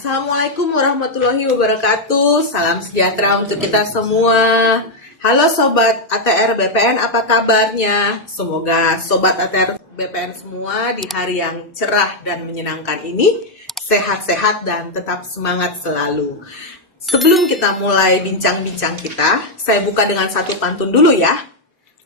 Assalamualaikum warahmatullahi wabarakatuh. Salam sejahtera untuk kita semua. Halo Sobat ATR BPN, apa kabarnya? Semoga Sobat ATR BPN semua di hari yang cerah dan menyenangkan ini sehat-sehat dan tetap semangat selalu. Sebelum kita mulai bincang-bincang kita, saya buka dengan satu pantun dulu ya.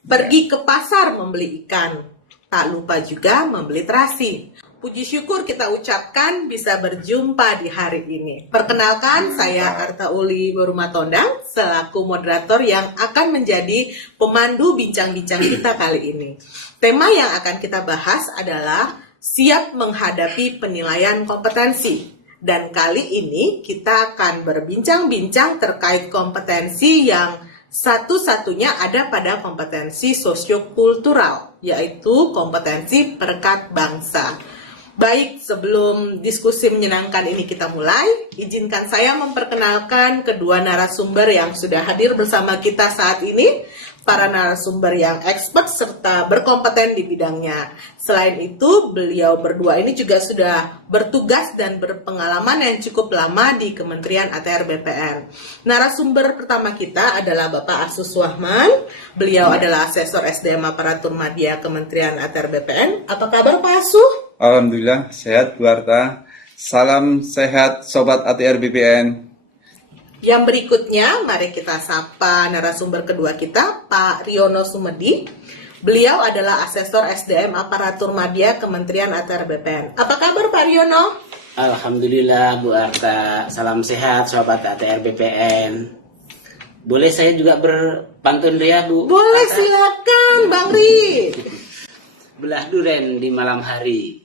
Pergi ke pasar membeli ikan, tak lupa juga membeli terasi. Puji syukur kita ucapkan bisa berjumpa di hari ini. Perkenalkan, saya Arta Uli Borumatondang selaku moderator yang akan menjadi pemandu bincang-bincang kita kali ini. Tema yang akan kita bahas adalah siap menghadapi penilaian kompetensi. Dan kali ini kita akan berbincang-bincang terkait kompetensi yang satu-satunya ada pada kompetensi sosiokultural, yaitu kompetensi perekat bangsa. Baik, sebelum diskusi menyenangkan ini kita mulai, izinkan saya memperkenalkan kedua narasumber yang sudah hadir bersama kita saat ini, para narasumber yang expert serta berkompeten di bidangnya. Selain itu, beliau berdua ini juga sudah bertugas dan berpengalaman yang cukup lama di Kementerian ATR BPN. Narasumber pertama kita adalah Bapak Asus Wahman. Beliau adalah Asesor SDM Aparatur Madya Kementerian ATR BPN. Apa kabar Pak Asuh? Alhamdulillah, sehat Bu Arta. Salam sehat Sobat ATR BPN. Yang berikutnya, mari kita sapa narasumber kedua kita, Pak Riono Sumedi. Beliau adalah Asesor SDM Aparatur Madya Kementerian ATR BPN. Apa kabar Pak Riono? Alhamdulillah Bu Arta, salam sehat Sobat ATR BPN. Boleh saya juga berpantun ya Bu? Boleh, Arta? silakan Bang Ri. Belah duren di malam hari,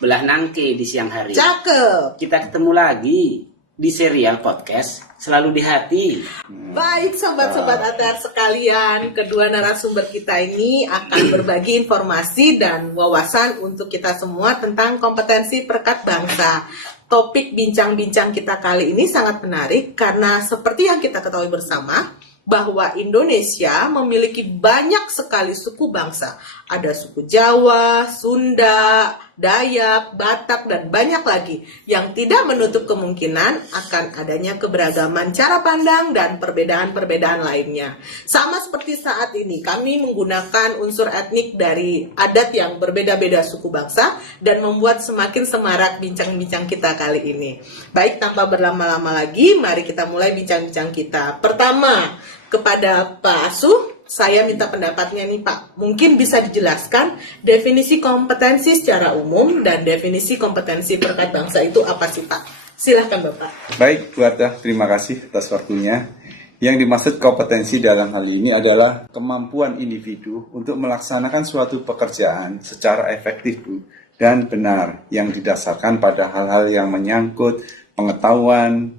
belah nangke di siang hari. Cakep. Kita ketemu lagi di serial podcast Selalu di Hati. Baik sobat-sobat ATR sekalian, kedua narasumber kita ini akan berbagi informasi dan wawasan untuk kita semua tentang kompetensi perekat bangsa. Topik bincang-bincang kita kali ini sangat menarik karena seperti yang kita ketahui bersama, bahwa Indonesia memiliki banyak sekali suku bangsa. Ada suku Jawa, Sunda, Dayak, Batak, dan banyak lagi yang tidak menutup kemungkinan akan adanya keberagaman cara pandang dan perbedaan-perbedaan lainnya. Sama seperti saat ini, kami menggunakan unsur etnik dari adat yang berbeda-beda suku bangsa dan membuat semakin semarak bincang-bincang kita kali ini. Baik, tanpa berlama-lama lagi, mari kita mulai bincang-bincang kita. Pertama, kepada Pak Asuh, saya minta pendapatnya nih Pak. Mungkin bisa dijelaskan definisi kompetensi secara umum dan definisi kompetensi perekat bangsa itu apa sih Pak? Silahkan Bapak. Baik Bu Arta, terima kasih atas waktunya. Yang dimaksud kompetensi dalam hal ini adalah kemampuan individu untuk melaksanakan suatu pekerjaan secara efektif Bu, dan benar yang didasarkan pada hal-hal yang menyangkut pengetahuan,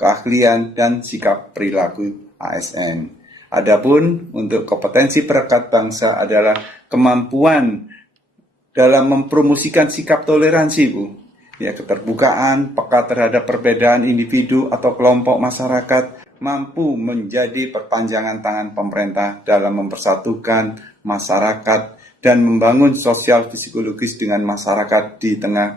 keahlian, dan sikap perilaku ASN. Adapun untuk kompetensi perekat bangsa adalah kemampuan dalam mempromosikan sikap toleransi, Bu. Ya, keterbukaan, peka terhadap perbedaan individu atau kelompok masyarakat, mampu menjadi perpanjangan tangan pemerintah dalam mempersatukan masyarakat dan membangun sosial psikologis dengan masyarakat di tengah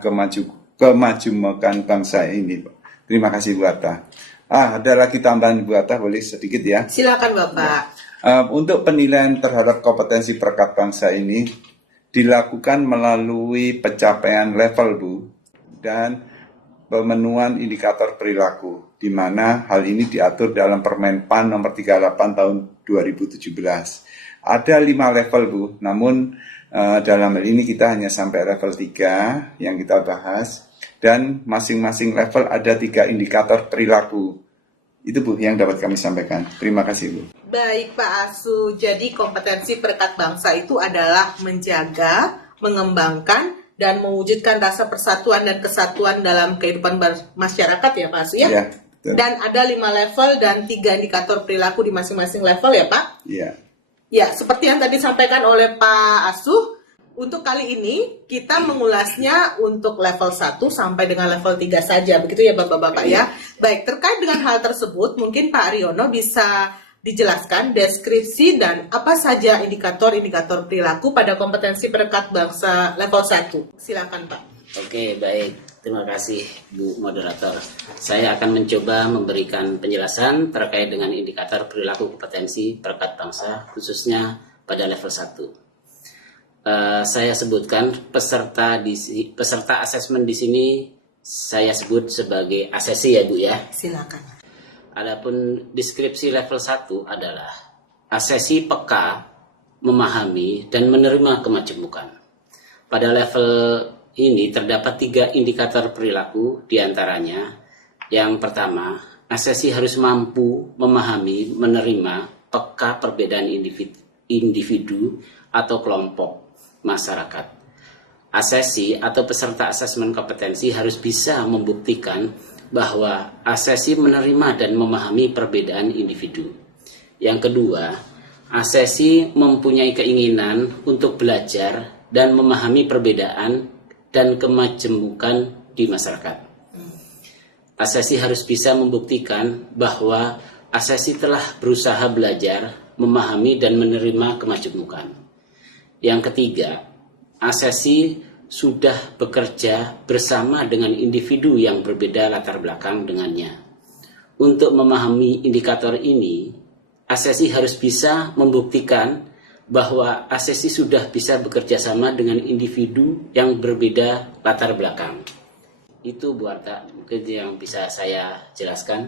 kemajuan bangsa ini. Terima kasih Bu Arta. Ada lagi tambahan Bu Arta, boleh sedikit ya? Silakan Bapak. Untuk penilaian terhadap kompetensi perekat bangsa ini dilakukan melalui pencapaian level Bu dan pemenuhan indikator perilaku, di mana hal ini diatur dalam Permen-PAN nomor 38 tahun 2017. Ada 5 level Bu, namun dalam hal ini kita hanya sampai level 3 yang kita bahas. Dan masing-masing level ada 3 indikator perilaku. Itu Bu yang dapat kami sampaikan. Terima kasih Bu. Baik Pak Asu, jadi kompetensi perekat bangsa itu adalah menjaga, mengembangkan, dan mewujudkan rasa persatuan dan kesatuan dalam kehidupan masyarakat ya Pak Asu ya? Ya, betul. Dan ada 5 level dan 3 indikator perilaku di masing-masing level ya Pak? Iya. Ya, seperti yang tadi disampaikan oleh Pak Asuh, untuk kali ini kita mengulasnya untuk level 1 sampai dengan level 3 saja. Begitu ya Bapak-Bapak ya. Baik, terkait dengan hal tersebut mungkin Pak Riono bisa dijelaskan deskripsi dan apa saja indikator-indikator perilaku pada kompetensi perekat bangsa level 1. Silakan Pak. Oke, baik. Terima kasih Bu Moderator. Saya akan mencoba memberikan penjelasan terkait dengan indikator perilaku kompetensi perekat bangsa khususnya pada level 1. Saya sebutkan peserta asesmen di sini saya sebut sebagai asesi ya Bu ya. Silakan. Adapun deskripsi level 1 adalah asesi peka, memahami dan menerima kemajemukan. Pada level ini terdapat 3 indikator perilaku diantaranya. Yang pertama, asesi harus mampu memahami, menerima, peka perbedaan individu atau kelompok masyarakat. Asesi atau peserta asesmen kompetensi harus bisa membuktikan bahwa asesi menerima dan memahami perbedaan individu. Yang kedua, asesi mempunyai keinginan untuk belajar dan memahami perbedaan dan kemajemukan di masyarakat. Asesi harus bisa membuktikan bahwa asesi telah berusaha belajar, memahami dan menerima kemajemukan. Yang ketiga, asesi sudah bekerja bersama dengan individu yang berbeda latar belakang dengannya. Untuk memahami indikator ini, asesi harus bisa membuktikan bahwa asesi sudah bisa bekerja sama dengan individu yang berbeda latar belakang. Itu Bu Arta, mungkin yang bisa saya jelaskan.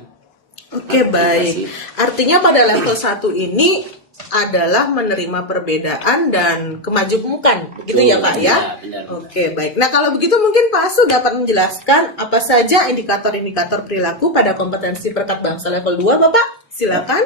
Oke, baik. Artinya pada level 1 ini adalah menerima perbedaan dan kemajemukan, begitu ya Pak ya? Benar. Oke, baik. Nah kalau begitu mungkin Pak Asu dapat menjelaskan apa saja indikator-indikator perilaku pada kompetensi perekat bangsa level 2, Bapak? Silakan.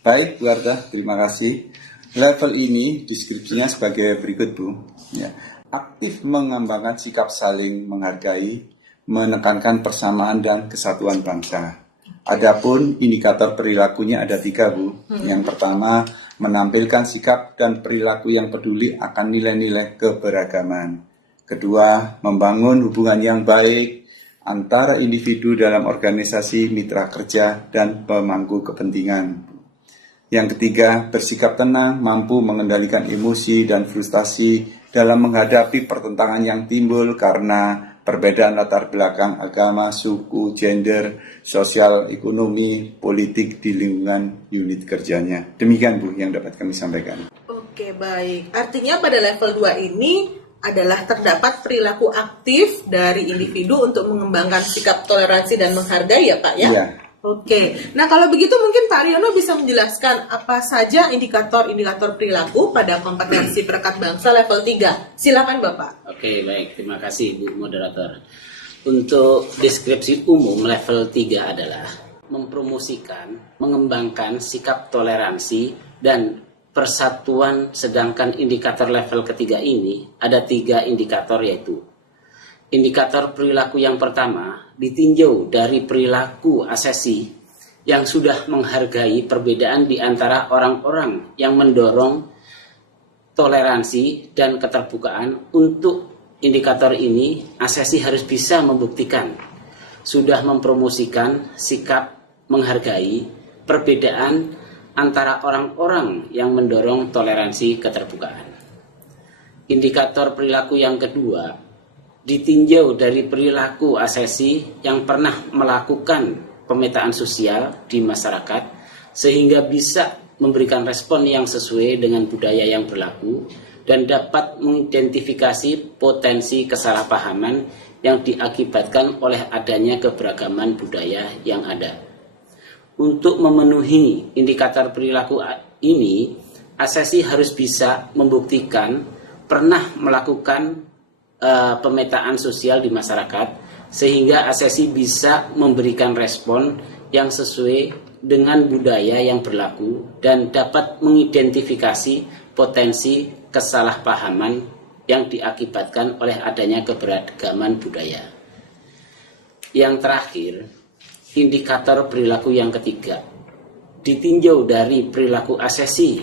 Baik, Bu Arta, terima kasih. Level ini deskripsinya sebagai berikut, Bu. Ya. Aktif mengembangkan sikap saling menghargai, menekankan persamaan dan kesatuan bangsa. Adapun indikator perilakunya ada 3, Bu. Yang pertama, menampilkan sikap dan perilaku yang peduli akan nilai-nilai keberagaman. Kedua, membangun hubungan yang baik antara individu dalam organisasi, mitra kerja, dan pemangku kepentingan. Yang ketiga, bersikap tenang, mampu mengendalikan emosi dan frustasi dalam menghadapi pertentangan yang timbul karena perbedaan latar belakang agama, suku, gender, sosial, ekonomi, politik di lingkungan unit kerjanya. Demikian Bu yang dapat kami sampaikan. Oke, baik. Artinya pada level 2 ini adalah terdapat perilaku aktif dari individu untuk mengembangkan sikap toleransi dan menghargai ya Pak ya? Iya. Oke, nah kalau begitu mungkin Pak Riono bisa menjelaskan apa saja indikator-indikator perilaku pada kompetensi perekat bangsa level 3. Silakan Bapak. Oke, baik. Terima kasih Bu Moderator. Untuk deskripsi umum level 3 adalah mempromosikan, mengembangkan sikap toleransi dan persatuan, sedangkan indikator level ketiga ini ada 3 indikator yaitu indikator perilaku yang pertama ditinjau dari perilaku asesi yang sudah menghargai perbedaan di antara orang-orang yang mendorong toleransi dan keterbukaan. Untuk indikator ini, asesi harus bisa membuktikan sudah mempromosikan sikap menghargai perbedaan antara orang-orang yang mendorong toleransi keterbukaan. Indikator perilaku yang kedua ditinjau dari perilaku asesi yang pernah melakukan pemetaan sosial di masyarakat sehingga bisa memberikan respon yang sesuai dengan budaya yang berlaku dan dapat mengidentifikasi potensi kesalahpahaman yang diakibatkan oleh adanya keberagaman budaya yang ada. Untuk memenuhi indikator perilaku ini, asesi harus bisa membuktikan pernah melakukan pemetaan sosial di masyarakat sehingga asesi bisa memberikan respon yang sesuai dengan budaya yang berlaku dan dapat mengidentifikasi potensi kesalahpahaman yang diakibatkan oleh adanya keberagaman budaya. Yang terakhir, indikator perilaku yang ketiga ditinjau dari perilaku asesi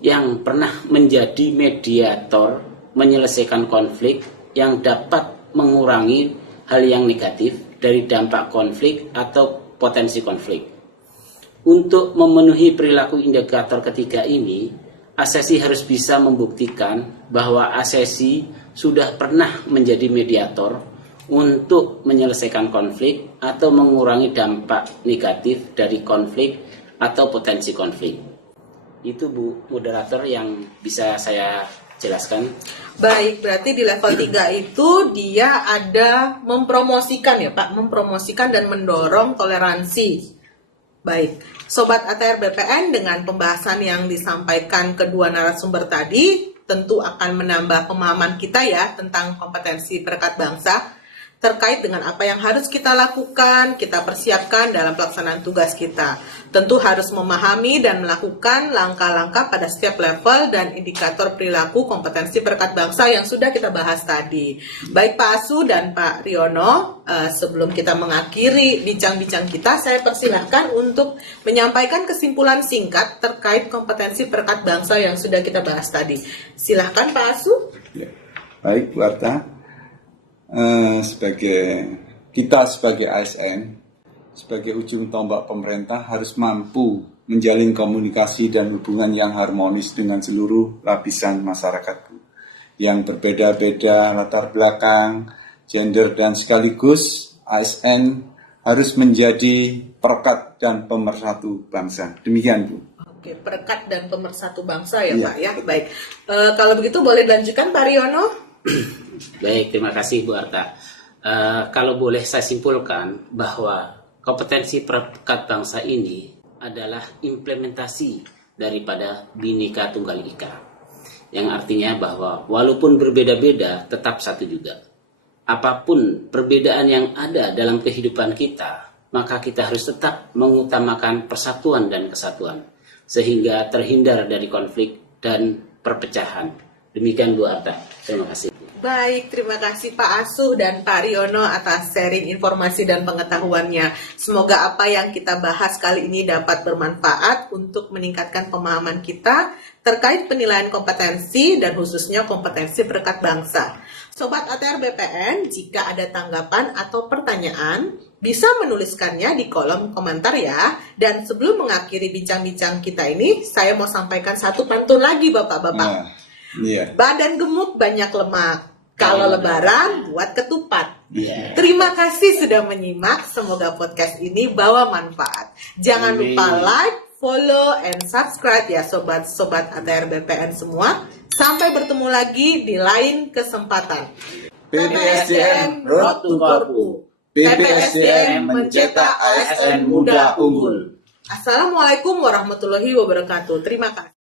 yang pernah menjadi mediator menyelesaikan konflik yang dapat mengurangi hal yang negatif dari dampak konflik atau potensi konflik. Untuk memenuhi perilaku indikator ketiga ini, asesi harus bisa membuktikan bahwa asesi sudah pernah menjadi mediator untuk menyelesaikan konflik atau mengurangi dampak negatif dari konflik atau potensi konflik. Itu Bu Moderator yang bisa saya jelaskan. Baik, berarti di level 3 itu dia ada mempromosikan ya Pak, mempromosikan dan mendorong toleransi. Baik, Sobat ATR BPN, dengan pembahasan yang disampaikan kedua narasumber tadi, tentu akan menambah pemahaman kita ya tentang kompetensi perekat bangsa, terkait dengan apa yang harus kita lakukan, kita persiapkan dalam pelaksanaan tugas kita. Tentu harus memahami dan melakukan langkah-langkah pada setiap level dan indikator perilaku kompetensi perekat bangsa yang sudah kita bahas tadi. Baik Pak Asu dan Pak Riono, sebelum kita mengakhiri bincang-bincang kita, saya persilahkan untuk menyampaikan kesimpulan singkat terkait kompetensi perekat bangsa yang sudah kita bahas tadi. Silahkan Pak Asu. Ya. Baik Bu Arta. Sebagai ASN, sebagai ujung tombak pemerintah harus mampu menjalin komunikasi dan hubungan yang harmonis dengan seluruh lapisan masyarakat yang berbeda-beda latar belakang, gender, dan sekaligus ASN harus menjadi perekat dan pemersatu bangsa. Demikian Bu. Oke, perekat dan pemersatu bangsa ya Pak ya. Baik, kalau begitu boleh dilanjutkan Pak Riono. Baik, terima kasih Bu Arta. Kalau boleh saya simpulkan bahwa kompetensi perekat bangsa ini adalah implementasi daripada Bhinneka Tunggal Ika, yang artinya bahwa walaupun berbeda-beda tetap satu juga. Apapun perbedaan yang ada dalam kehidupan kita, maka kita harus tetap mengutamakan persatuan dan kesatuan sehingga terhindar dari konflik dan perpecahan. Demikian Bu Arta. Terima kasih. Baik, terima kasih Pak Asuh dan Pak Riono atas sharing informasi dan pengetahuannya. Semoga apa yang kita bahas kali ini dapat bermanfaat untuk meningkatkan pemahaman kita terkait penilaian kompetensi dan khususnya kompetensi perekat bangsa. Sobat ATR BPN, jika ada tanggapan atau pertanyaan, bisa menuliskannya di kolom komentar ya. Dan sebelum mengakhiri bincang-bincang kita ini, saya mau sampaikan satu pantun lagi Bapak-Bapak. Iya. Badan gemuk banyak lemak, kalau lebaran buat ketupat. Yeah. Terima kasih sudah menyimak. Semoga podcast ini bawa manfaat. Jangan lupa like, follow, and subscribe ya sobat-sobat ATR BPN semua. Sampai bertemu lagi di lain kesempatan. PPSDM Road to Korpu. PPSDM mencetak ASN muda unggul. Assalamualaikum warahmatullahi wabarakatuh. Terima kasih.